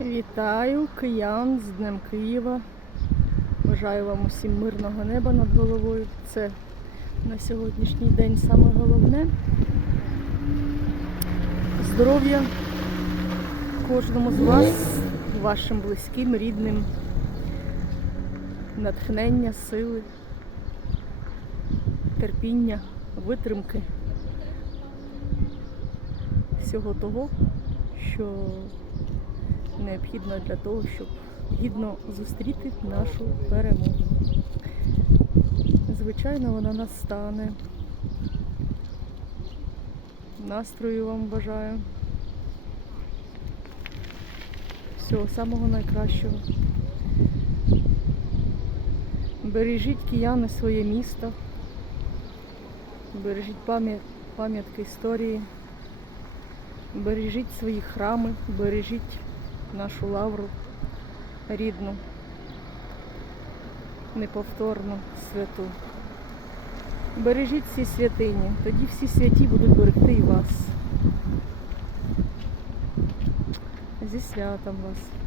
Вітаю киян з Днем Києва. Бажаю вам усім мирного неба над головою. Це на сьогоднішній день саме головне. Здоров'я кожному з вас, вашим близьким, рідним, натхнення, сили, терпіння, витримки. Всього того, що необхідно для того, щоб гідно зустріти нашу перемогу. Звичайно, вона настане. Настрою вам бажаю. Всього самого найкращого. Бережіть кияни своє місто. Бережіть пам'ят, пам'ятки історії. Бережіть свої храми, бережіть нашу лавру рідну, неповторну, святу. Бережіть всі святині, тоді всі святі будуть берегти і вас. Зі святом вас.